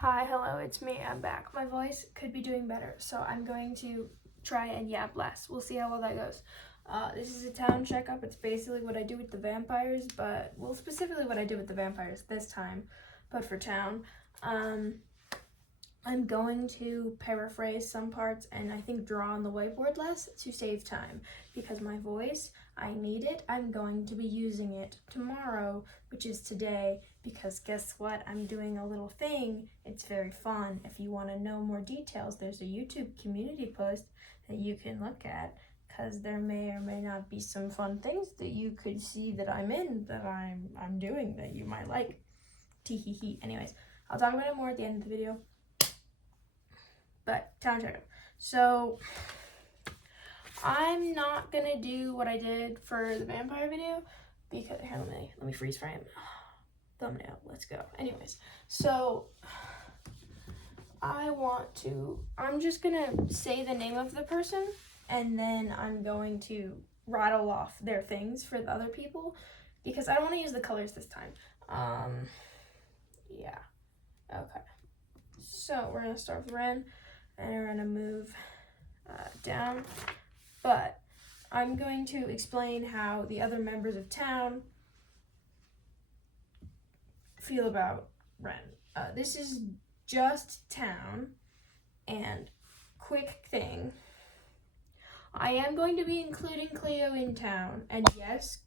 Hi, hello, it's me, I'm back. My voice could be doing better, so I'm going to try and yap less. We'll see how well that goes. This is a town checkup. It's basically what I do with the vampires, specifically what I did with the vampires this time, but for town. I'm going to paraphrase some parts and I think draw on the whiteboard less to save time because my voice, I need it. I'm going to be using it tomorrow, which is today, because guess what? I'm doing a little thing. It's very fun. If you want to know more details, there's a YouTube community post that you can look at because there may or may not be some fun things that you could see that I'm in, that I'm doing that you might like. Tee-hee-hee. Anyways, I'll talk about it more at the end of the video. But town checkup. So I'm not gonna do what I did for the vampire video because here, let me freeze frame. Thumbnail, let's go. Anyways, so I'm just gonna say the name of the person and then I'm going to rattle off their things for the other people because I don't want to use the colors this time. Yeah. Okay. So we're gonna start with Ren. And we're gonna move down, but I'm going to explain how the other members of town feel about Ren. This is just town, and quick thing, I am going to be including Cleo in town, and yes,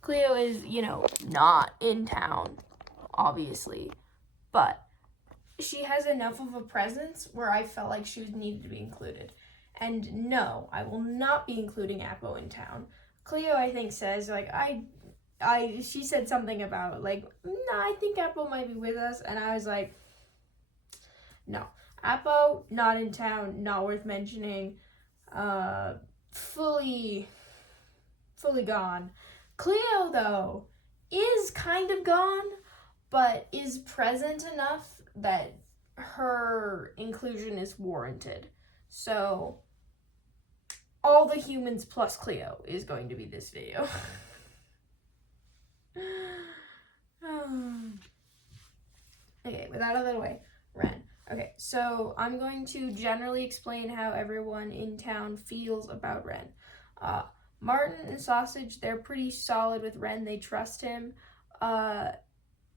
Cleo is, not in town, obviously, but she has enough of a presence where I felt like she needed to be included. And no, I will not be including Apo in town. Cleo, I think, says, she said something about, I think Apo might be with us. And I was like, no. Apo, not in town, not worth mentioning. Fully gone. Cleo, though, is kind of gone, but is present enough that her inclusion is warranted. So all the humans plus Cleo is going to be this video. Okay, with that out of the way, Ren. Okay, so I'm going to generally explain how everyone in town feels about Ren. Martyn and Sausage, they're pretty solid with Ren. They trust him.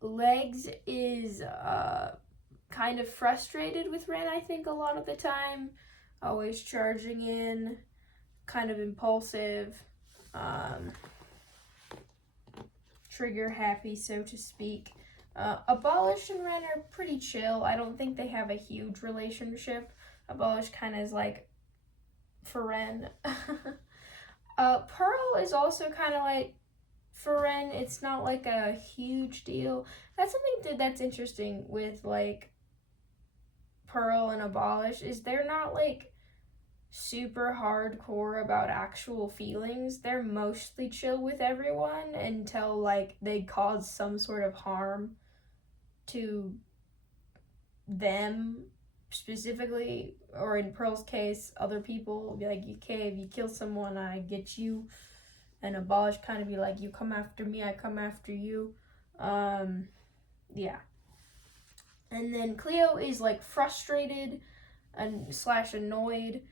Legs is kind of frustrated with Ren, I think, a lot of the time. Always charging in, kind of impulsive, trigger happy, so to speak. Abolish and Ren are pretty chill. I don't think they have a huge relationship. Abolish kind of is like for Ren. Pearl is also kind of like for Ren. It's not like a huge deal. That's something that's interesting with like Pearl and Abolish is they're not like super hardcore about actual feelings. They're mostly chill with everyone until like they cause some sort of harm to them specifically, or in Pearl's case, other people. Be like, okay, if you kill someone, I get you. And Abolish kind of be like, you come after me, I come after you. Yeah. And then Cleo is like frustrated and / annoyed.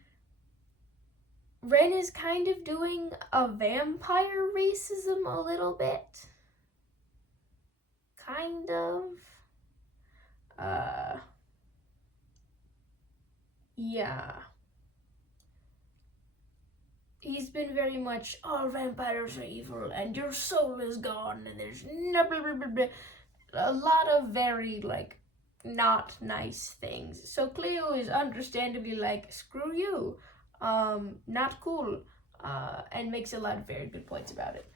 Ren is kind of doing a vampire racism a little bit. Kind of. Yeah. He's been very much, oh, vampires are evil and your soul is gone and there's no blah, blah, blah, blah. A lot of very like not nice things. So Cleo is understandably like, screw you, not cool, and makes a lot of very good points about it.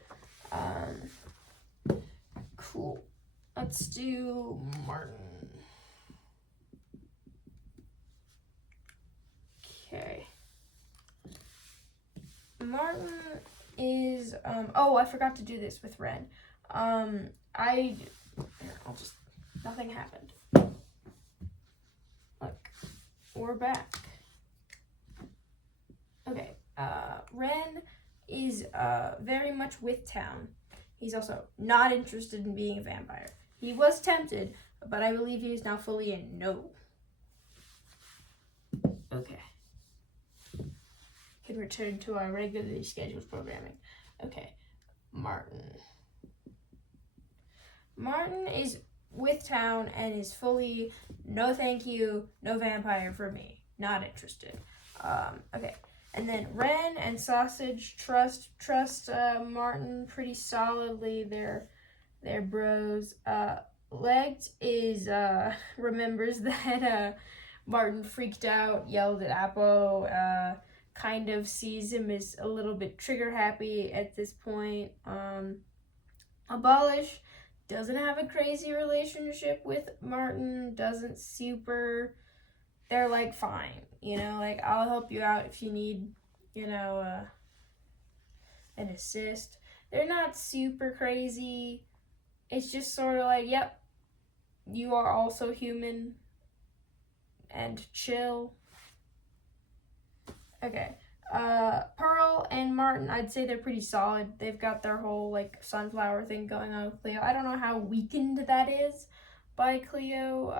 Cool. Let's do Martyn. Okay. Martyn is, I forgot to do this with Ren. Nothing happened. Look, we're back. Okay, Ren is very much with town. He's also not interested in being a vampire. He was tempted, but I believe he is now fully in. No. Okay. Can return to our regularly scheduled programming. Okay. Martyn. Martyn is with town and is fully no thank you, no vampire for me. Not interested. Okay. And then Ren and Sausage trust Martyn pretty solidly. They're bros. Legs is remembers that Martyn freaked out, yelled at Apo, kind of sees him as a little bit trigger happy at this point. Abolish doesn't have a crazy relationship with Martyn, doesn't super, they're like fine, like I'll help you out if you need, an assist. They're not super crazy. It's just sort of like, yep, you are also human and chill. Okay. Pearl and Martyn, I'd say they're pretty solid. They've got their whole like sunflower thing going on with Cleo. I don't know how weakened that is by Cleo.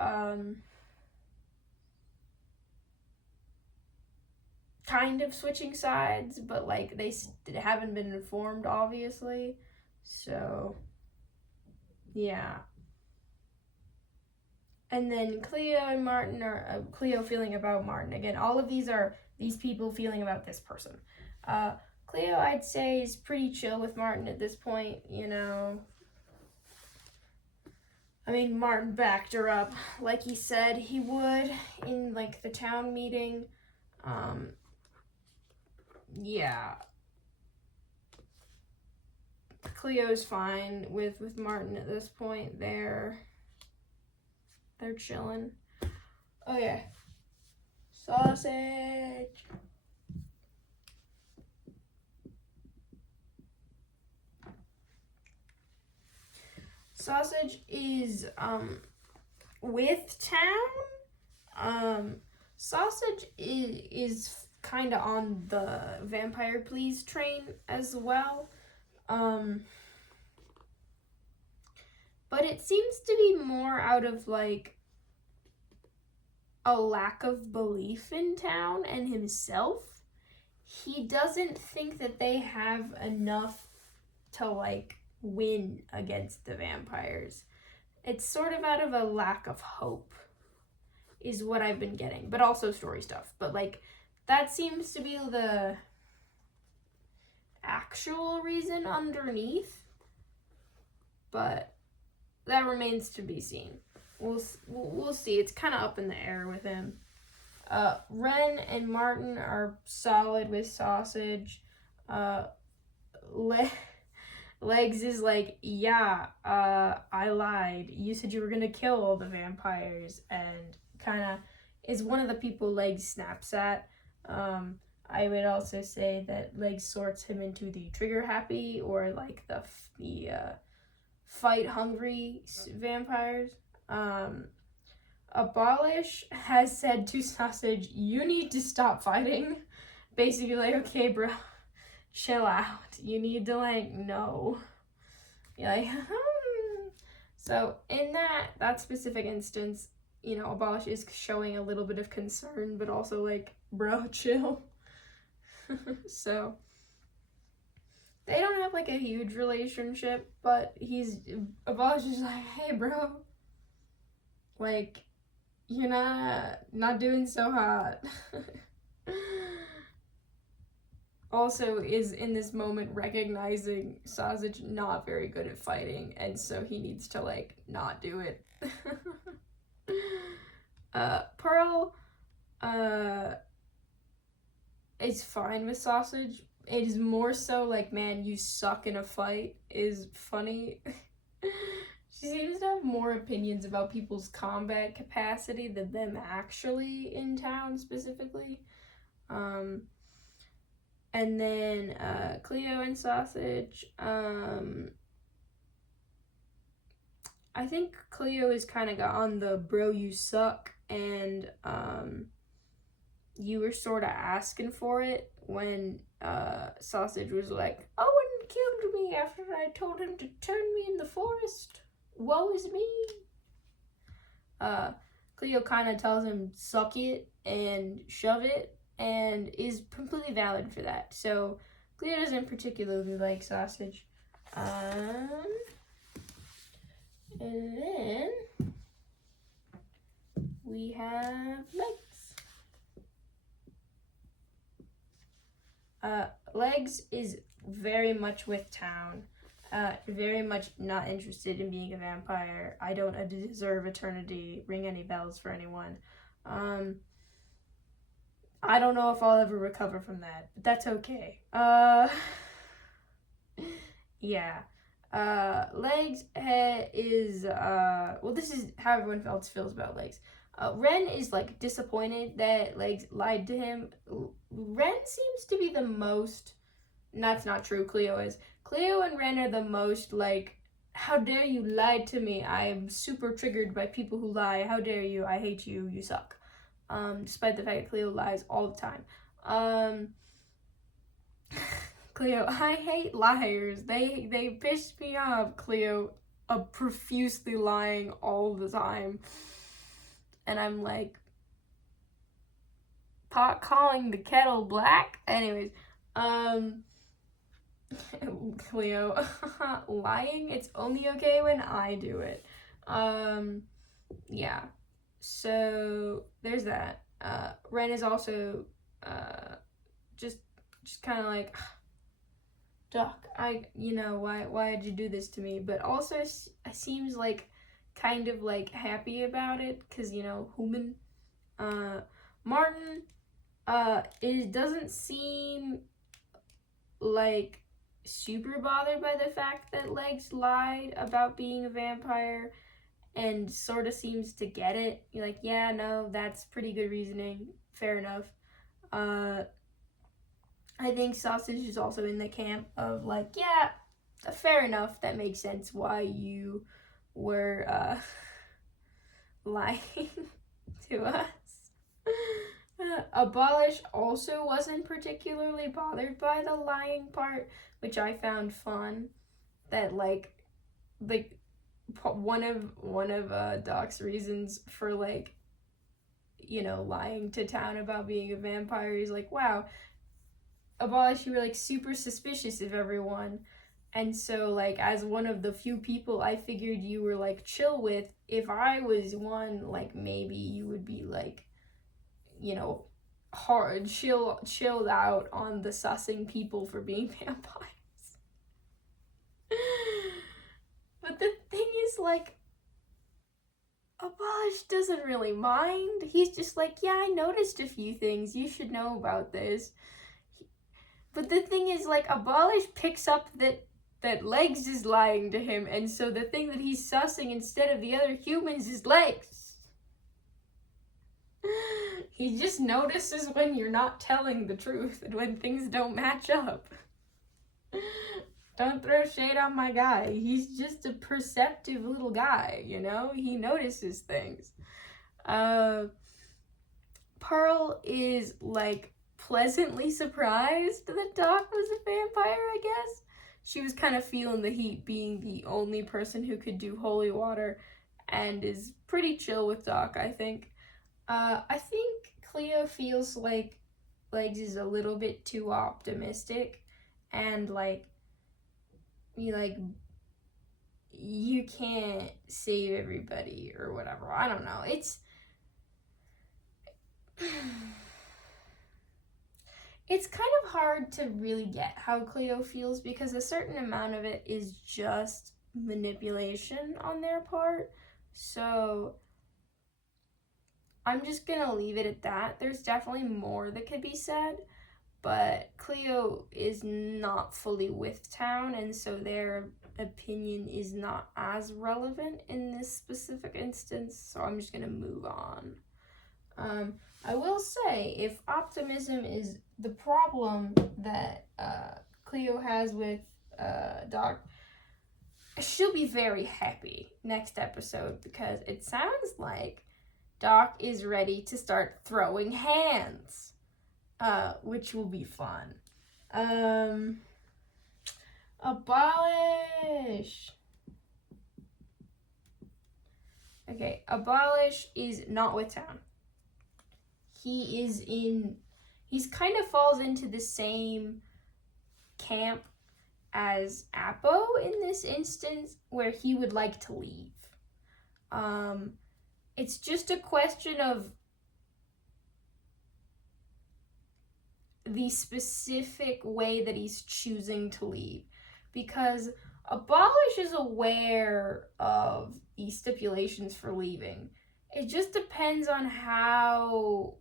Kind of switching sides, but like they haven't been informed, obviously. So yeah. And then Cleo and Martyn are Cleo feeling about Martyn again. All of these are these people feeling about this person. Cleo, I'd say, is pretty chill with Martyn at this point. I mean, Martyn backed her up like he said he would in like the town meeting. Yeah. Cleo's fine with Martyn at this point. They're chilling. Okay. Sausage. Sausage is with town. Sausage is kind of on the vampire please train as well. But it seems to be more out of like a lack of belief in town and himself. He doesn't think that they have enough to like win against the vampires. It's sort of out of a lack of hope is what I've been getting, but also story stuff. But like that seems to be the actual reason underneath, but that remains to be seen. We'll see. It's kind of up in the air with him. Ren and Martyn are solid with Sausage. Legs is like, yeah, I lied. You said you were gonna kill all the vampires, and kind of is one of the people Legs snaps at. I would also say that Legs sorts him into the trigger happy or like the fight hungry vampires. Abolish has said to Sausage, you need to stop fighting. Basically like, okay, bro, chill out. You need to like, no. You're like, So in that specific instance, Abolish is showing a little bit of concern, but also like, bro, chill. So they don't have like a huge relationship, but Abolish is like, hey bro, like you're not doing so hot. Also is in this moment recognizing Sausage not very good at fighting, and so he needs to like not do it. Pearl is fine with Sausage. It is more so like, man, you suck in a fight is funny. She seems to have more opinions about people's combat capacity than them actually in town specifically. And then Cleo and Sausage. I think Cleo is kind of on the bro you suck, and you were sort of asking for it when Sausage was like, Owen killed me after I told him to turn me in the forest. Woe is me. Cleo kind of tells him suck it and shove it, and is completely valid for that. So Cleo doesn't particularly like sausage. And then we have Legs. Legs is very much with town. Very much not interested in being a vampire. I don't deserve eternity. Ring any bells for anyone. I don't know if I'll ever recover from that, but that's okay. Yeah. Legs is, well, this is how everyone else feels about Legs. Ren is, like, disappointed that Legs lied to him. Ren seems to be the most, and that's not true, Cleo is. Cleo and Ren are the most, like, how dare you lie to me? I'm super triggered by people who lie. How dare you? I hate you. You suck. Despite the fact that Cleo lies all the time. Cleo, I hate liars. They piss me off, Cleo, profusely lying all the time. And I'm like, pot calling the kettle black? Anyways, Cleo, lying, it's only okay when I do it. Yeah. So there's that. Ren is also just kind of like, Doc, why did you do this to me? But also seems like kind of like happy about it, because human. Martyn it doesn't seem like super bothered by the fact that Legs lied about being a vampire, and sort of seems to get it. You're like, yeah, no, that's pretty good reasoning. Fair enough. I think Sausage is also in the camp of like, yeah, fair enough. That makes sense why you were lying to us. Abolish also wasn't particularly bothered by the lying part, which I found fun. That like one of Doc's reasons for like lying to town about being a vampire is like, wow, Abolish, you were like super suspicious of everyone, and so like as one of the few people I figured you were like chill with, if I was one, like maybe you would be like hard chilled out on the sussing people for being vampires. But the thing is, like, Abolish doesn't really mind. He's just like, yeah, I noticed a few things. You should know about this. But the thing is, like, Abolish picks up that Legs is lying to him, and so the thing that he's sussing instead of the other humans is Legs. He just notices when you're not telling the truth and when things don't match up. Don't throw shade on my guy. He's just a perceptive little guy, He notices things. Pearl is, like, pleasantly surprised that Doc was a vampire, I guess. She was kind of feeling the heat being the only person who could do holy water, and is pretty chill with Doc, I think. I think Cleo feels like Legs is a little bit too optimistic, and you can't save everybody or whatever. I don't know. It's kind of hard to really get how Cleo feels, because a certain amount of it is just manipulation on their part. So I'm just gonna leave it at that. There's definitely more that could be said, but Cleo is not fully with town, and so their opinion is not as relevant in this specific instance, so I'm just gonna move on. I will say, if optimism is the problem that Cleo has with Doc, she'll be very happy next episode, because it sounds like Doc is ready to start throwing hands, which will be fun. Abolish. Okay, Abolish is not with town. He's kind of falls into the same camp as Apo in this instance, where he would like to leave. It's just a question of the specific way that he's choosing to leave, because Abolish is aware of the stipulations for leaving. It just depends on how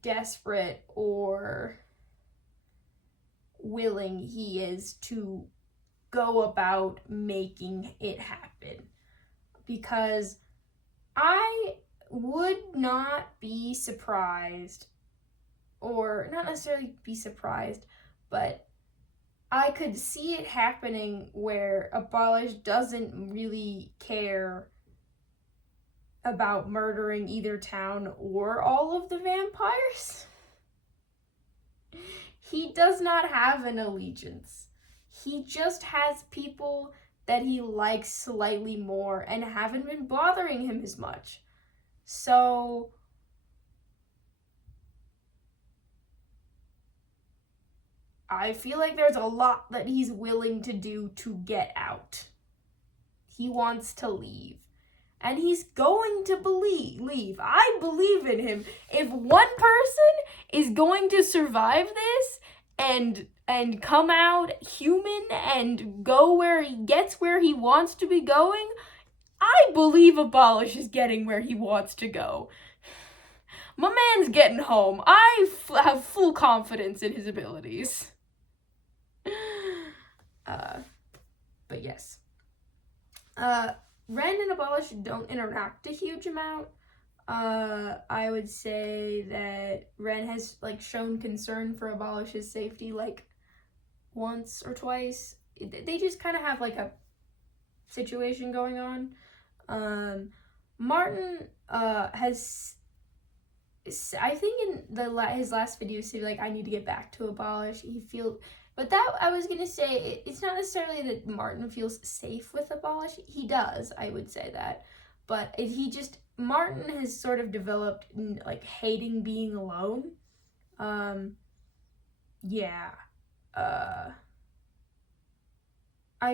desperate or willing he is to go about making it happen. Because I would not be surprised, or not necessarily be surprised, but I could see it happening where Abolish doesn't really care about murdering either town or all of the vampires. He does not have an allegiance. He just has people that he likes slightly more and haven't been bothering him as much. So I feel like there's a lot that he's willing to do to get out. He wants to leave. And he's going to leave. I believe in him. If one person is going to survive this and come out human and go where he wants to be going, I believe Abolish is getting where he wants to go. My man's getting home. I have full confidence in his abilities. But yes. Ren and Abolish don't interact a huge amount. I would say that Ren has shown concern for Abolish's safety once or twice. They just kind of have a situation going on. Martyn has, I think in his last video, said I need to get back to Abolish. But that, I was going to say, it's not necessarily that Martyn feels safe with Abolish. He does, I would say that. But Martyn has sort of developed, hating being alone. I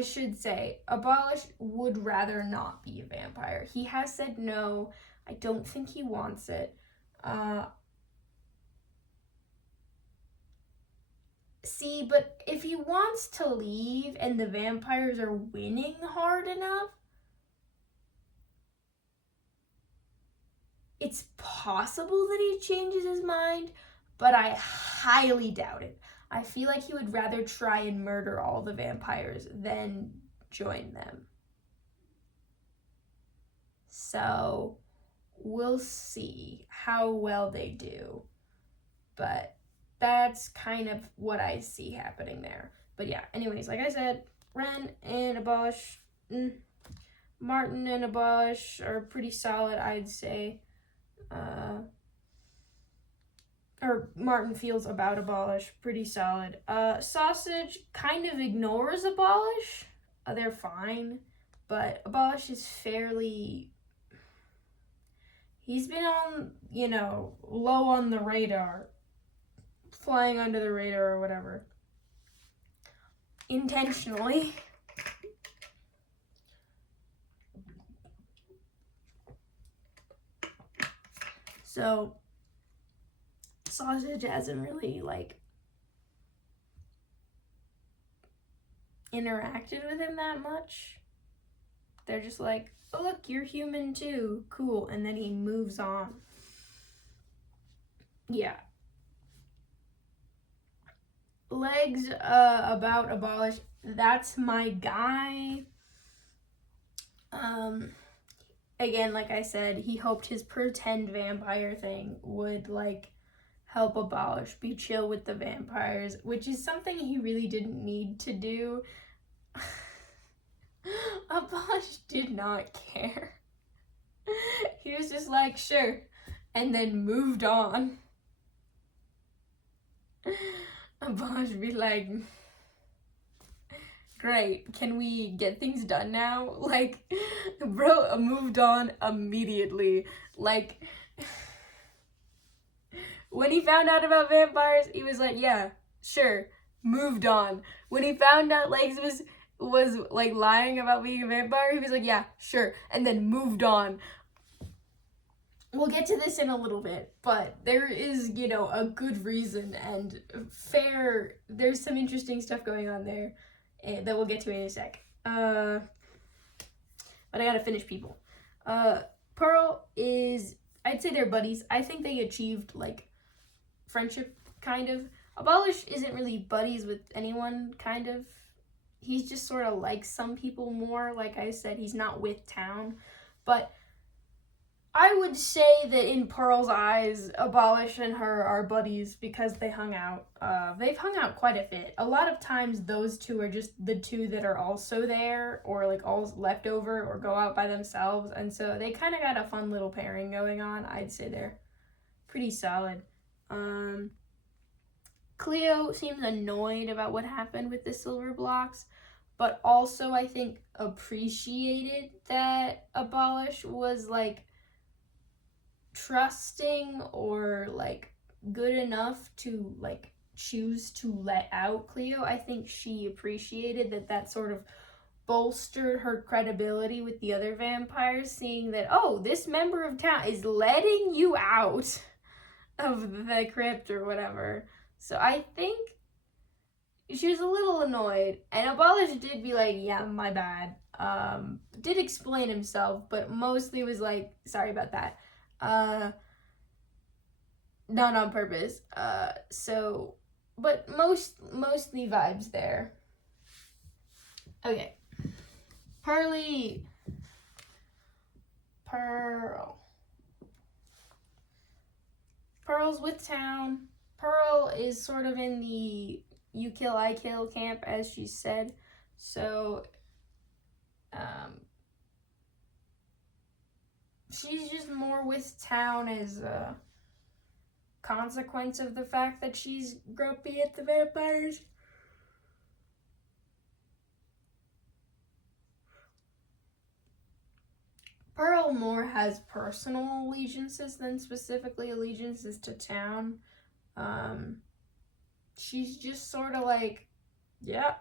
should say, Abolish would rather not be a vampire. He has said no. I don't think he wants it. See, but if he wants to leave and the vampires are winning hard enough, it's possible that he changes his mind, but I highly doubt it. I feel like he would rather try and murder all the vampires than join them. So, we'll see how well they do. But that's kind of what I see happening there. But yeah, anyways, like I said, Ren and Abolish, Martyn and Abolish are pretty solid, I'd say. Or Martyn feels about Abolish pretty solid. Sausage kind of ignores Abolish. They're fine. But Abolish is he's been on, low on the radar. Flying under the radar or whatever. Intentionally. So, Sausage hasn't really, interacted with him that much. They're just oh, look, you're human too. Cool. And then he moves on. Yeah. Legs about Abolish, that's my guy. Again, like I said, he hoped his pretend vampire thing would help Abolish be chill with the vampires, which is something he really didn't need to do. Abolish did not care. He was just sure, and then moved on. Abolish would be great. Can we get things done now? Like, bro moved on immediately. Like, when he found out about vampires, he was like, yeah, sure, moved on. When he found out Legs was like lying about being a vampire, he was like, yeah, sure, and then moved on. We'll get to this in a little bit, but there is, a good reason and there's some interesting stuff going on there that we'll get to in a sec. But I gotta finish people. Pearl is, I'd say they're buddies. I think they achieved, like, friendship, kind of. Abolish isn't really buddies with anyone, kind of. He's just sort of like some people more. Like I said, he's not with town. But I would say that in Pearl's eyes, Abolish and her are buddies because they hung out. They've hung out quite a bit. A lot of times those two are just the two that are also there, or like all left over, or go out by themselves. And so they kind of got a fun little pairing going on. I'd say they're pretty solid. Cleo seems annoyed about what happened with the silver blocks, but also I think appreciated that Abolish was like trusting or like good enough to like choose to let out Cleo. I think she appreciated that sort of bolstered her credibility with the other vampires, seeing that, oh, this member of town is letting you out of the crypt or whatever. So I think she was a little annoyed, and Abolish did be like, yeah, my bad. Did explain himself, but mostly was like, sorry about that. Not on purpose. But mostly vibes there. Okay. Pearl's with town. Pearl is sort of in the you kill, I kill camp, as she said. So, she's just more with town as a consequence of the fact that she's grumpy at the vampires. Pearl more has personal allegiances than specifically allegiances to town. She's just sort of like, yeah,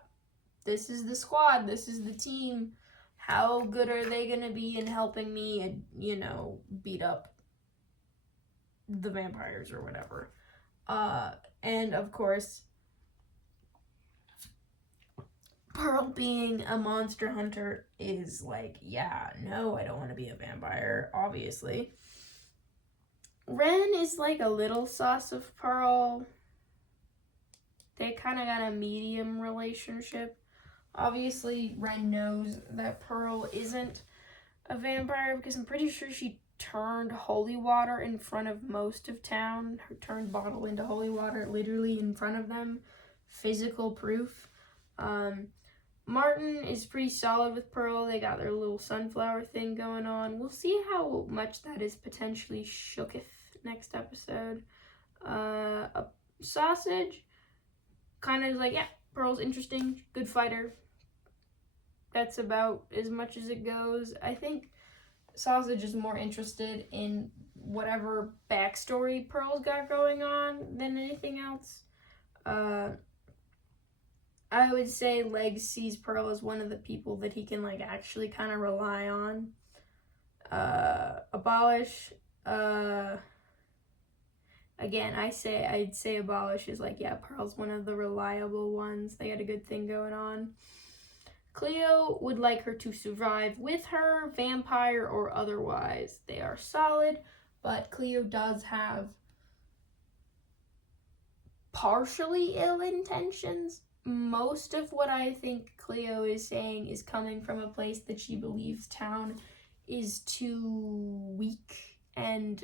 this is the squad, this is the team. How good are they gonna be in helping me, beat up the vampires or whatever? And of course, Pearl being a monster hunter is like, yeah, no, I don't want to be a vampire, obviously. Ren is like a little sauce of Pearl. They kind of got a medium relationship. Obviously, Ren knows that Pearl isn't a vampire because I'm pretty sure she turned holy water in front of most of town. Her turned bottle into holy water literally in front of them. Physical proof. Martyn is pretty solid with Pearl. They got their little sunflower thing going on. We'll see how much that is potentially shooketh next episode. A Sausage kind of is like, yeah, Pearl's interesting, good fighter. That's about as much as it goes. I think Sausage is more interested in whatever backstory Pearl's got going on than anything else. I would say Legs sees Pearl as one of the people that he can like actually kind of rely on. Abolish, again, I'd say Abolish is like, yeah, Pearl's one of the reliable ones. They had a good thing going on. Cleo would like her to survive with her, vampire or otherwise. They are solid, but Cleo does have partially ill intentions. Most of what I think Cleo is saying is coming from a place that she believes town is too weak and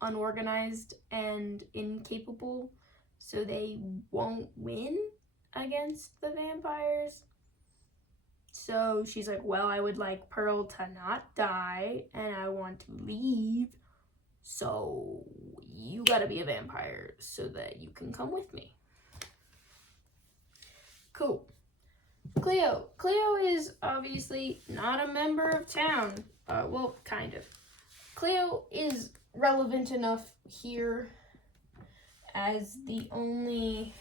unorganized and incapable, so they won't win against the vampires. So she's like, well, I would like Pearl to not die, and I want to leave, so you gotta be a vampire so that you can come with me. Cool. Cleo. Cleo is obviously not a member of town. Well, kind of. Cleo is relevant enough here as the only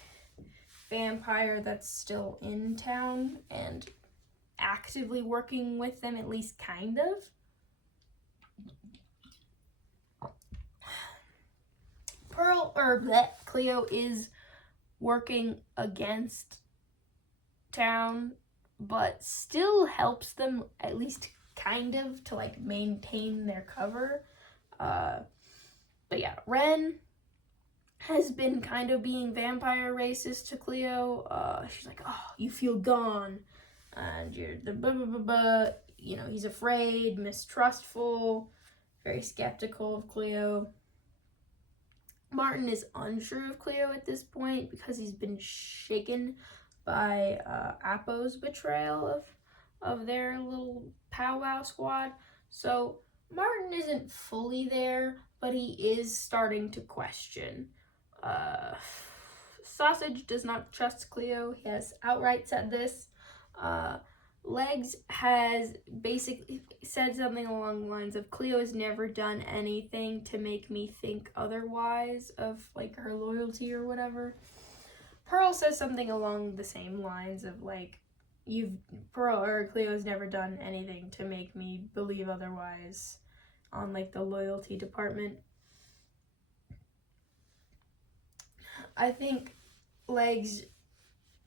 vampire that's still in town and actively working with them, at least kind of. Cleo is working against town, but still helps them at least kind of to like maintain their cover. But yeah, Ren has been kind of being vampire racist to Cleo. She's like, oh, you feel gone, and you're the blah blah blah blah. You know, he's afraid, mistrustful, very skeptical of Cleo. Martyn is unsure of Cleo at this point because he's been shaken by Apo's betrayal of their little powwow squad. So Martyn isn't fully there, but he is starting to question. Sausage does not trust Cleo. He has outright said this. Legs has basically said something along the lines of, Cleo has never done anything to make me think otherwise of like her loyalty or whatever. Pearl says something along the same lines of like, Cleo has never done anything to make me believe otherwise on like the loyalty department. I think Legs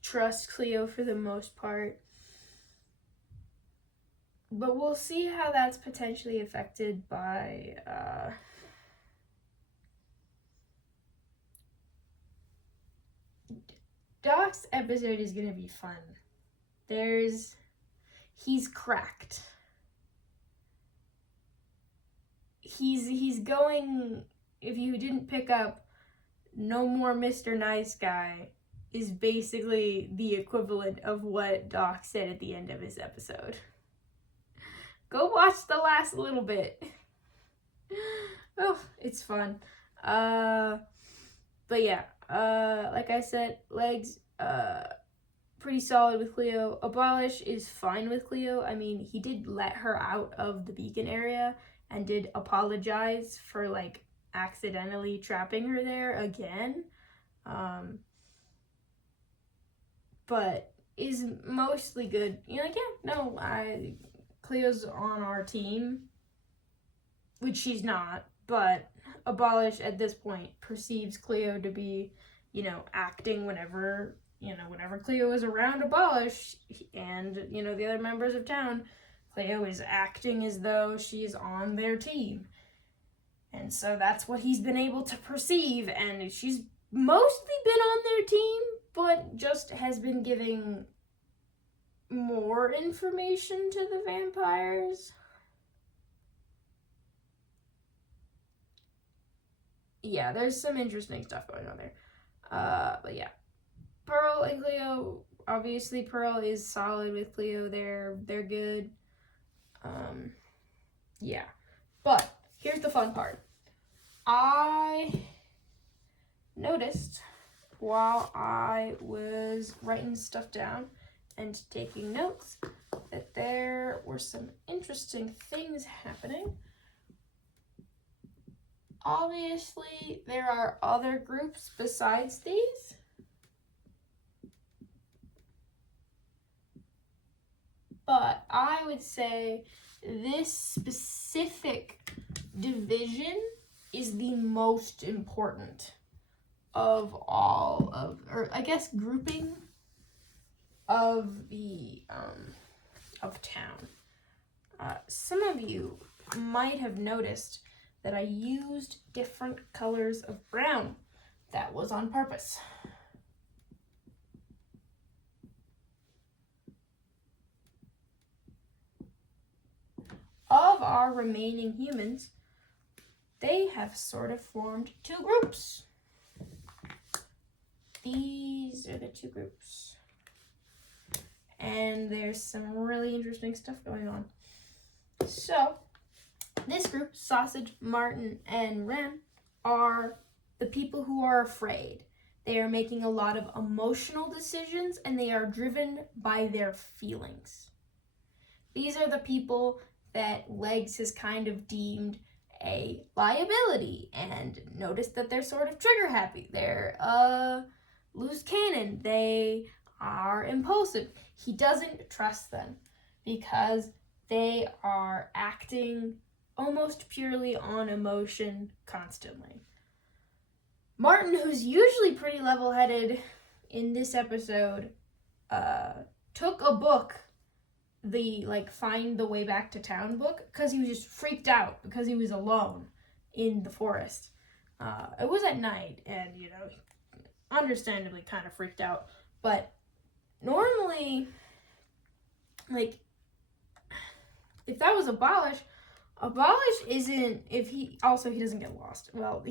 trusts Cleo for the most part, but we'll see how that's potentially affected by Doc's episode is gonna be fun. He's cracked. He's going, if you didn't pick up, no more Mr. Nice Guy is basically the equivalent of what Doc said at the end of his episode. Go watch the last little bit. Oh, it's fun. But yeah, like I said, Legs, pretty solid with Cleo. Abolish is fine with Cleo. I mean, he did let her out of the beacon area and did apologize for like accidentally trapping her there again. But is mostly good. You're like, yeah, no, Cleo's on our team, which she's not, but Abolish at this point perceives Cleo to be, acting whenever Cleo is around Abolish and, the other members of town, Cleo is acting as though she's on their team. And so that's what he's been able to perceive, and she's mostly been on their team, but just has been giving more information to the vampires. Yeah, there's some interesting stuff going on there. But yeah. Pearl and Cleo, obviously Pearl is solid with Cleo. They're good. Yeah. But here's the fun part. I noticed while I was writing stuff down and taking notes that there were some interesting things happening. Obviously, there are other groups besides these. But I would say this specific division is the most important of all of, or I guess grouping of the, of town. Some of you might have noticed that I used different colors of brown. That was on purpose. Of our remaining humans, they have sort of formed two groups. These are the two groups. And there's some really interesting stuff going on. So, this group, Sausage, Martyn, and Ren, are the people who are afraid. They are making a lot of emotional decisions, and they are driven by their feelings. These are the people that Legs has kind of deemed a liability, and notice that they're sort of trigger happy. They're loose cannon. They are impulsive. He doesn't trust them because they are acting almost purely on emotion constantly. Martyn, who's usually pretty level-headed in this episode, took a book, the Find the Way Back to Town book, because he was just freaked out because he was alone in the forest. It was at night, and understandably kind of freaked out. But normally, if that was Abolish isn't, he doesn't get lost. Well,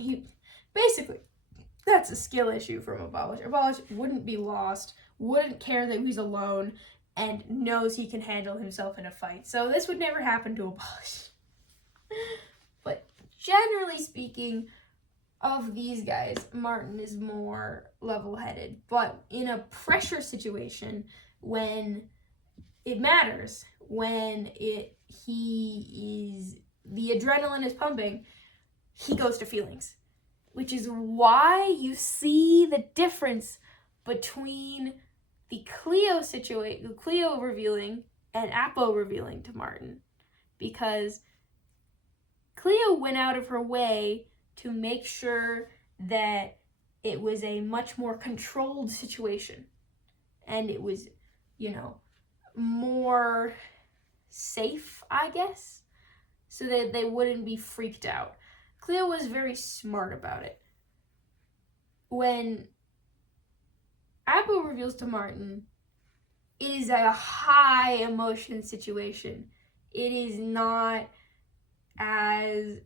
that's a skill issue from Abolish. Abolish wouldn't be lost, wouldn't care that he's alone, and knows he can handle himself in a fight. So this would never happen to Abolish. But generally speaking, of these guys, Martyn is more level-headed. But in a pressure situation, when it matters, when the adrenaline is pumping, he goes to feelings. Which is why you see the difference between the Cleo revealing and Apo revealing to Martyn. Because Cleo went out of her way to make sure that it was a much more controlled situation. And it was, more safe, I guess, so that they wouldn't be freaked out. Cleo was very smart about it. When Apo reveals to Martyn, it is a high emotion situation. It is not as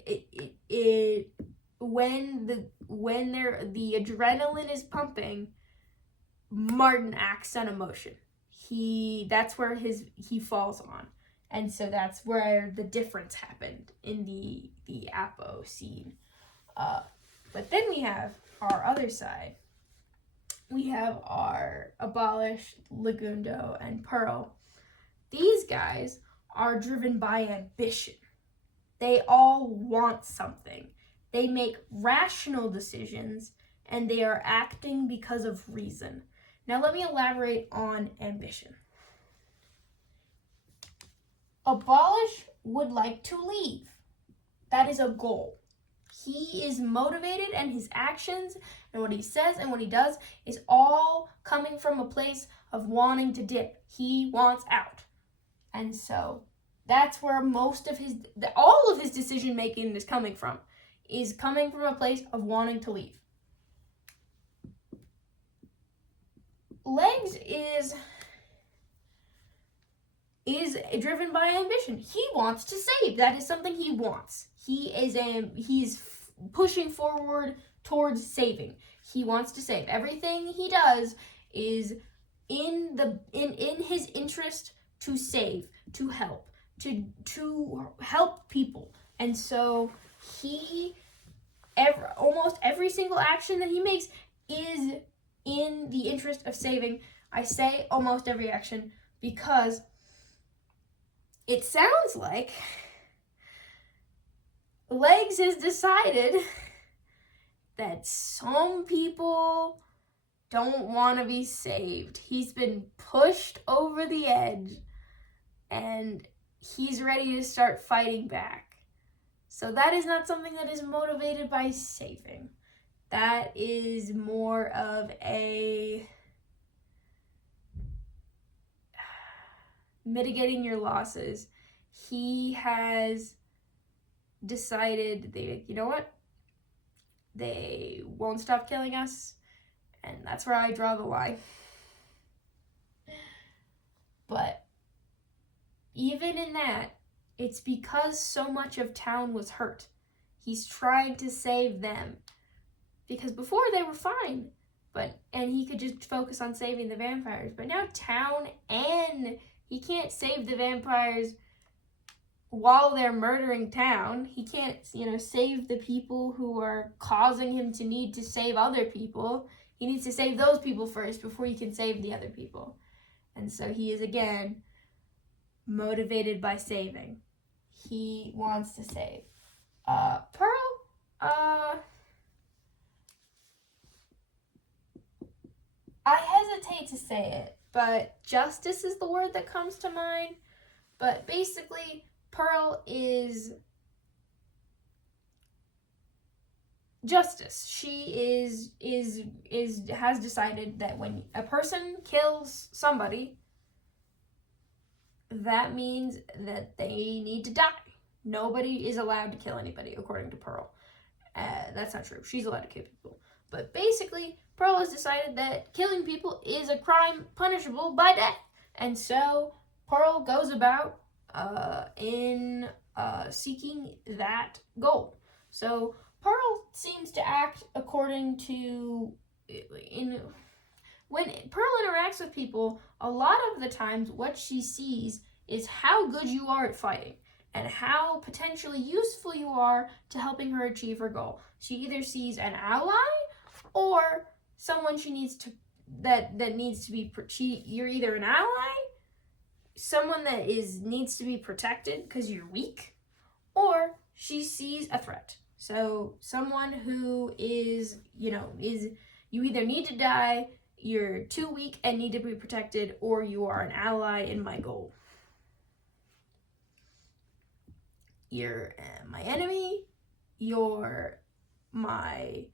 when the adrenaline is pumping, Martyn acts on emotion. That's where he falls on. And so that's where the difference happened in the Apo scene. But then we have our other side. We have our Abolish, Lagundo, and Pearl. These guys are driven by ambition. They all want something. They make rational decisions, and they are acting because of reason. Now let me elaborate on ambition. Abolish would like to leave. That is a goal. He is motivated, and his actions and what he says and what he does is all coming from a place of wanting to dip. He wants out. And so that's where all of his decision making is coming from a place of wanting to leave. Legs is driven by ambition. He wants to save. That is something he wants. He's pushing forward towards saving. He wants to save. Everything he does is in his interest to save, to help, to help people. And so almost every single action that he makes is in the interest of saving. I say almost every action because it sounds like Legs has decided that some people don't want to be saved. He's been pushed over the edge, and he's ready to start fighting back. So that is not something that is motivated by saving. That is more of a mitigating your losses. He has decided they won't stop killing us, and that's where I draw the line. But even in that, it's because so much of town was hurt. He's trying to save them, because before they were fine, and he could just focus on saving the vampires. But now town, and he can't save the vampires while they're murdering town. He can't, save the people who are causing him to need to save other people. He needs to save those people first before he can save the other people. And so he is, again, motivated by saving. He wants to save. Pearl, I hesitate to say it, but justice is the word that comes to mind. But basically, Pearl is justice. She has decided that when a person kills somebody, that means that they need to die. Nobody is allowed to kill anybody, according to Pearl. That's not true. She's allowed to kill people. But basically, Pearl has decided that killing people is a crime punishable by death. And so Pearl goes about in seeking that goal. So Pearl seems to act according to... When Pearl interacts with people, a lot of the times what she sees is how good you are at fighting and how potentially useful you are to helping her achieve her goal. She either sees an ally or someone she needs to you're either an ally, someone that needs to be protected because you're weak, or she sees a threat. So someone who is you either need to die, you're too weak and need to be protected, or you are an ally in my goal. You're my enemy, you're my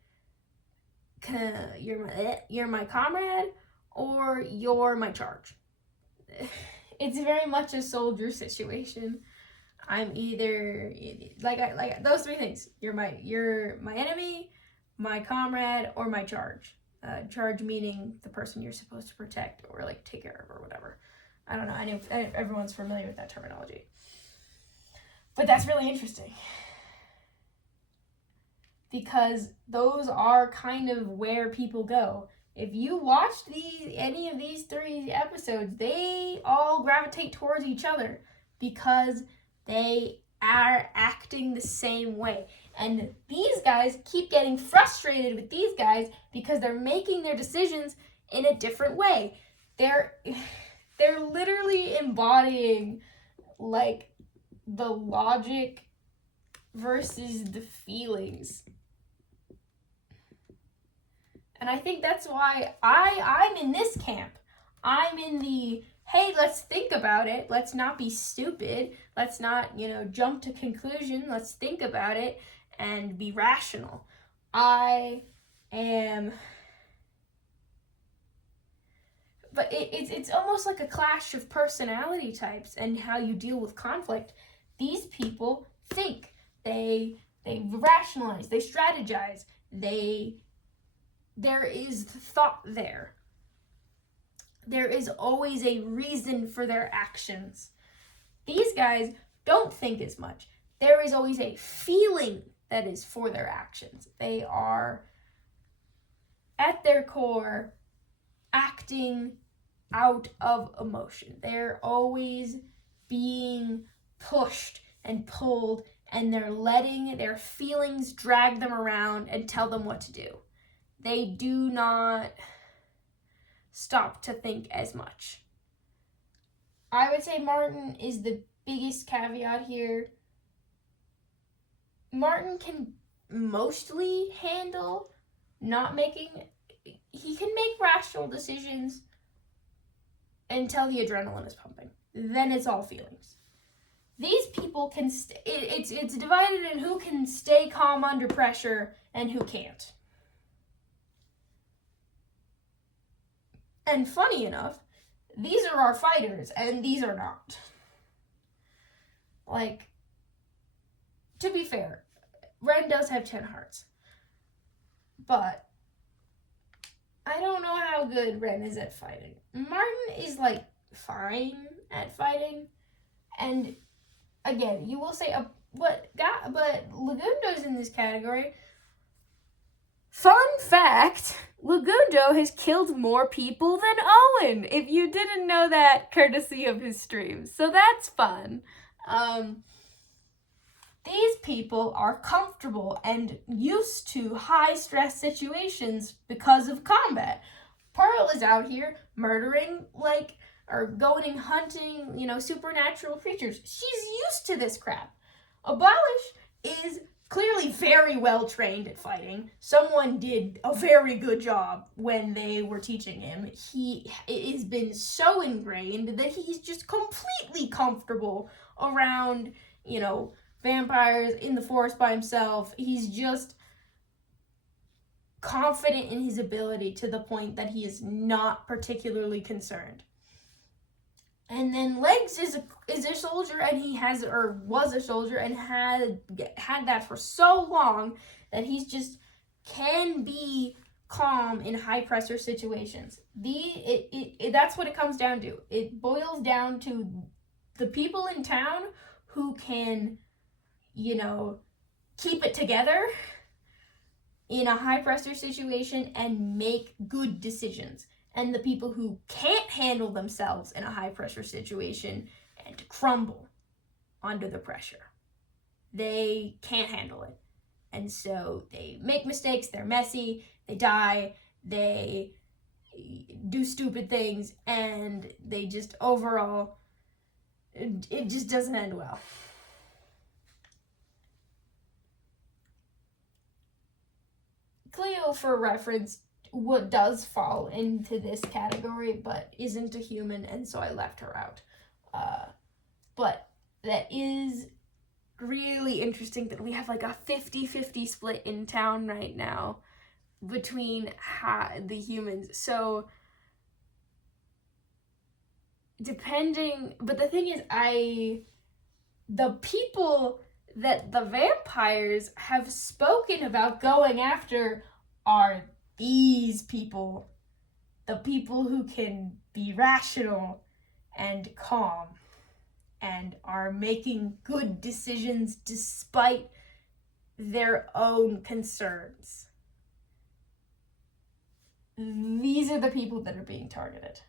comrade, or you're my charge. It's very much a soldier situation. I'm either like those three things. You're my enemy, my comrade, or my charge. Charge meaning the person you're supposed to protect or like take care of or whatever. I don't know. I know everyone's familiar with that terminology. But that's really interesting. Because those are kind of where people go. If you watched any of these 3 episodes, they all gravitate towards each other because they are acting the same way. And these guys keep getting frustrated with these guys because they're making their decisions in a different way. They're literally embodying like the logic versus the feelings. And I think that's why I'm in this camp. I'm in the, hey, let's think about it. Let's not be stupid. Let's not, jump to conclusion. Let's think about it and be rational. I am... But it's almost like a clash of personality types and how you deal with conflict. These people think. They rationalize. They strategize. There is thought there. There is always a reason for their actions. These guys don't think as much. There is always a feeling that is for their actions. They are, at their core, acting out of emotion. They're always being pushed and pulled, and they're letting their feelings drag them around and tell them what to do. They do not stop to think as much. I would say Martyn is the biggest caveat here. Martyn can mostly handle he can make rational decisions until the adrenaline is pumping. Then it's all feelings. These people can, it's divided in who can stay calm under pressure and who can't. And funny enough, these are our fighters, and these are not. Like, to be fair, Ren does have 10 hearts. But I don't know how good Ren is at fighting. Martyn is, fine at fighting. And, again, you will say, but Lagundo's in this category. Fun fact, Lagundo has killed more people than Owen, if you didn't know that, courtesy of his streams. So that's fun. These people are comfortable and used to high-stress situations because of combat. Pearl is out here murdering, or going and hunting, supernatural creatures. She's used to this crap. Abolish is clearly very well trained at fighting. Someone did a very good job when they were teaching him. It has been so ingrained that he's just completely comfortable around, vampires in the forest by himself. He's just confident in his ability to the point that he is not particularly concerned. And then Legs is a soldier, and was a soldier, and had that for so long that he's just can be calm in high pressure situations. That's what it comes down to. It boils down to the people in town who can, keep it together in a high pressure situation and make good decisions. And the people who can't handle themselves in a high pressure situation and crumble under the pressure. They can't handle it. And so they make mistakes, they're messy, they die, they do stupid things, and they just overall, it just doesn't end well. Cleo, for reference, what does fall into this category, but isn't a human, and so I left her out. But that is really interesting that we have like a 50-50 split in town right now between the humans. So but the thing is, the people that the vampires have spoken about going after are these people, the people who can be rational and calm and are making good decisions despite their own concerns. These are the people that are being targeted.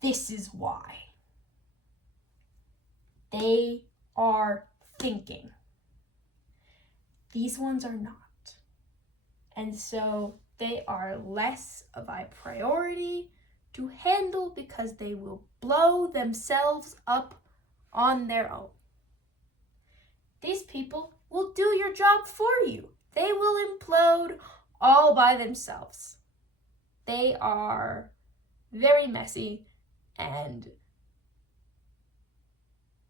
This is why. They are thinking. These ones are not. And so they are less of a priority to handle because they will blow themselves up on their own. These people will do your job for you. They will implode all by themselves. They are very messy and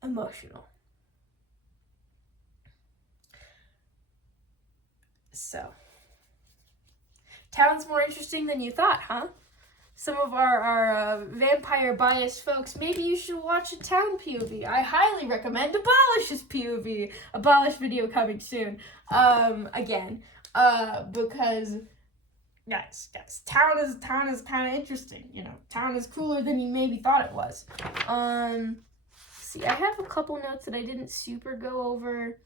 emotional. So, town's more interesting than you thought, huh? Some of our vampire biased folks, maybe you should watch a town POV. I highly recommend Abolish's POV. Abolish video coming soon. Because guys, town is kind of interesting. Town is cooler than you maybe thought it was. See, I have a couple notes that I didn't super go over.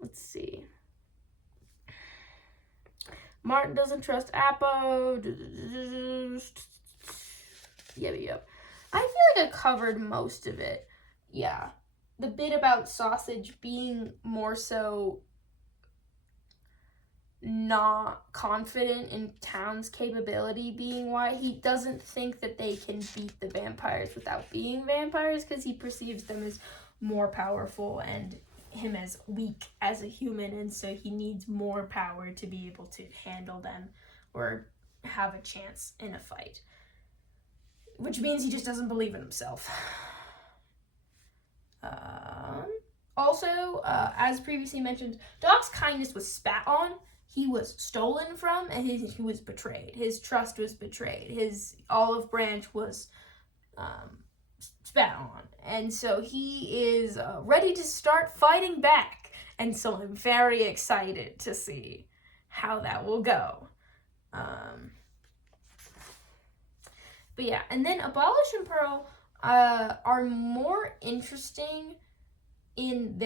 Let's see. Martyn doesn't trust Apo. Yep. I feel like I covered most of it. Yeah. The bit about Sausage being more so not confident in Town's capability being why he doesn't think that they can beat the vampires without being vampires, because he perceives them as more powerful and him as weak as a human, and so he needs more power to be able to handle them or have a chance in a fight, which means he just doesn't believe in himself. Also, as previously mentioned, Doc's kindness was spat on. He was stolen from, and he was betrayed. His trust was betrayed. His olive branch was spat on. And so he is ready to start fighting back. And so I'm very excited to see how that will go. But yeah, and then Abolish and Pearl are more interesting in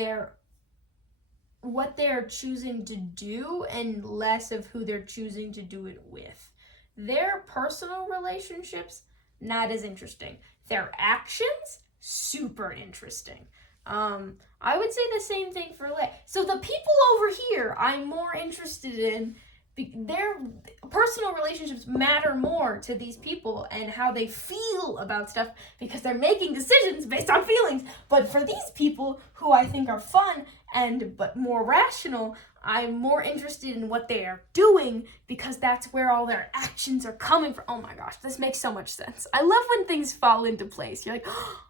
what they're choosing to do and less of who they're choosing to do it with. Their personal relationships, not as interesting. Their actions, super interesting. I would say the same thing for Lit. So the people over here, I'm more interested in. Their personal relationships matter more to these people and how they feel about stuff because they're making decisions based on feelings. But for these people who I think are fun but more rational, I'm more interested in what they are doing because that's where all their actions are coming from. Oh my gosh, this makes so much sense. I love when things fall into place. You're like, oh,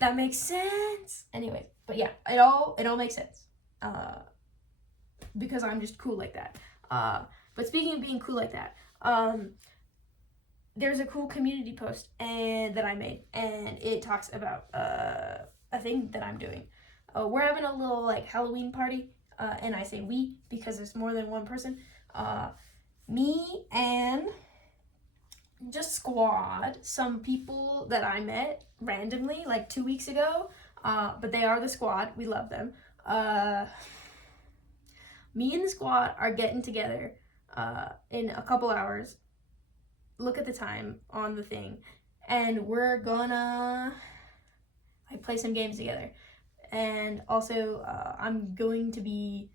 that makes sense. Anyway, but yeah, it all makes sense. Because I'm just cool like that. But speaking of being cool like that, there's a cool community post that I made, and it talks about a thing that I'm doing. We're having a little like Halloween party, and I say we because there's more than one person. Me and just squad, some people that I met randomly like 2 weeks ago, but they are the squad. We love them. Me and the squad are getting together in a couple hours. Look at the time on the thing. And we're gonna play some games together. And also, I'm going to be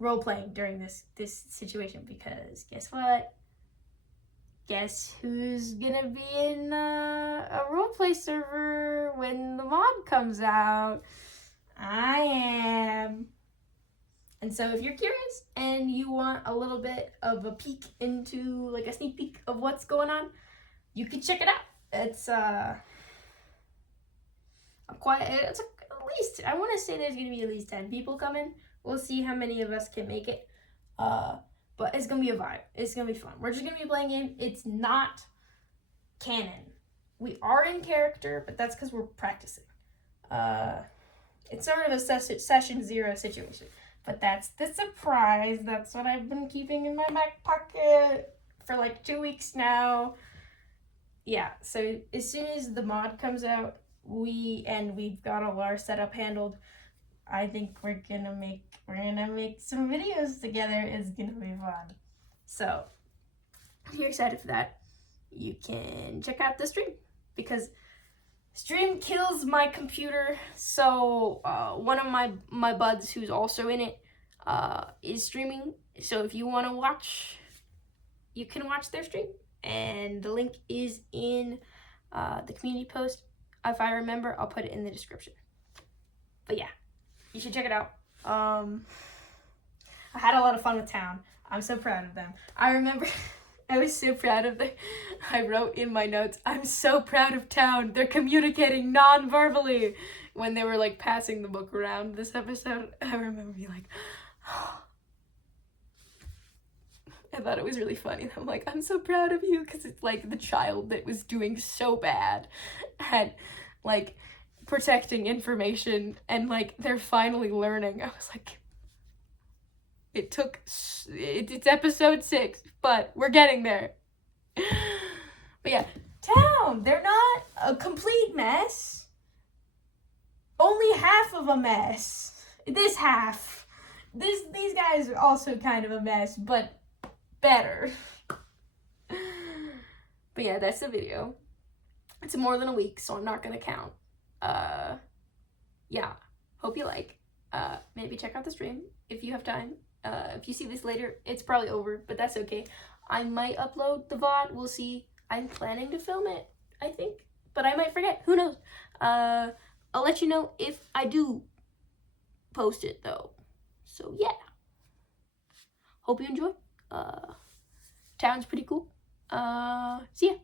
role-playing during this situation because guess what? Guess who's gonna be in a roleplay server when the mod comes out? I am. And so if you're curious and you want a little bit of a peek into, like a sneak peek of what's going on, you can check it out. It's at least, I want to say there's going to be at least 10 people coming. We'll see how many of us can make it. But it's going to be a vibe. It's going to be fun. We're just going to be playing a game. It's not canon. We are in character, but that's because we're practicing. It's sort of a session 0 situation. But that's the surprise. That's what I've been keeping in my back pocket for like 2 weeks now. Yeah, so as soon as the mod comes out, we've got all our setup handled, I think we're gonna make some videos together. It's gonna be fun. So if you're excited for that, you can check out the stream because stream kills my computer. So one of my buds who's also in it is streaming. So if you want to watch, you can watch their stream. And the link is in the community post. If I remember, I'll put it in the description. But yeah, you should check it out. I had a lot of fun with Town. I'm so proud of them. I remember... I was so proud of I wrote in my notes, I'm so proud of Town. They're communicating non-verbally. When they were like passing the book around this episode, I remember being like, oh. I thought it was really funny. I'm like, I'm so proud of you because it's like the child that was doing so bad at like protecting information and like they're finally learning. I was like, it's episode 6, but we're getting there. But yeah, Town, they're not a complete mess. Only half of a mess. This half. These guys are also kind of a mess, but better. But yeah, that's the video. It's more than a week, so I'm not gonna count. Yeah, hope you like. Maybe check out the stream if you have time. If you see this later, it's probably over, but that's okay. I might upload the VOD. We'll see. I'm planning to film it, I think, but I might forget. Who knows? I'll let you know if I do post it, though. So, yeah. Hope you enjoy. Town's pretty cool. See ya.